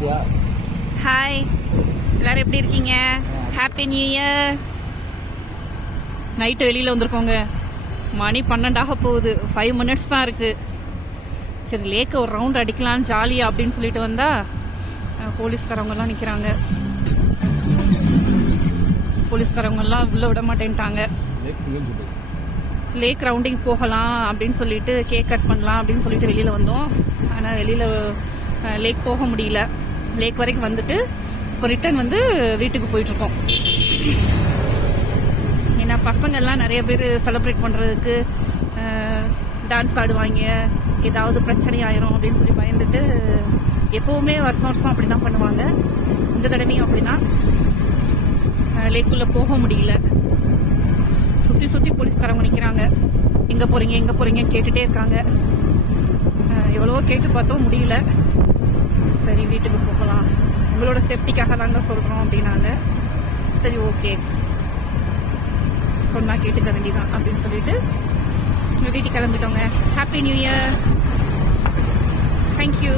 Hi, எல்லாரும் எப்படி இருக்கீங்க? Happy new year. நைட்டு வெளியில் வந்திருக்கோங்க. மணி 12 போகுது. 5 minutes தான் இருக்குது. சரி, லேக்கை ஒரு ரவுண்ட் அடிக்கலாம் ஜாலியா அப்படின்னு சொல்லிட்டு வந்தால் போலீஸ்காரவங்கெல்லாம் நிற்கிறாங்க. போலீஸ்காரவங்கெல்லாம் உள்ளே விட மாட்டேன்ட்டாங்க. லேக் ரவுண்டிங் போகலாம் அப்படின்னு சொல்லிட்டு கேக் கட் பண்ணலாம் அப்படின்னு சொல்லிட்டு வெளியில் வந்தோம். ஆனால் வெளியில் லேக் போக முடியல. லேக் வரைக்கும் வந்துட்டு இப்போ ரிட்டர்ன் வந்து வீட்டுக்கு போயிட்டுருக்கோம். ஏன்னா பசங்கள்லாம் நிறைய பேர் செலிப்ரேட் பண்ணுறதுக்கு டான்ஸ் ஆடுவாங்க, ஏதாவது பிரச்சனை ஆயிரும் அப்படின்னு சொல்லி பயந்துட்டு எப்போவுமே வருஷம் அப்படி தான் பண்ணுவாங்க. இந்த தடவையும் அப்படி தான். லேக்குள்ளே போக முடியல. சுற்றி போலீஸ்காரங்க நிற்கிறாங்க. எங்கே போகிறீங்கன்னு கேட்டுகிட்டே இருக்காங்க. எவ்வளவோ கேட்டு பார்த்தோம், முடியல. சரி, வீட்டுக்கு போகலாம், உங்களோட சேஃப்டிக்காக தாங்க சொல்கிறோம் அப்படின்னாங்க. சரி, ஓகே, சொன்னால் கேட்டுக்க வேண்டியதான் அப்படின்னு சொல்லிட்டு வீட்டுக்கு கிளம்பிட்டோங்க. Happy new year. தேங்க்யூ.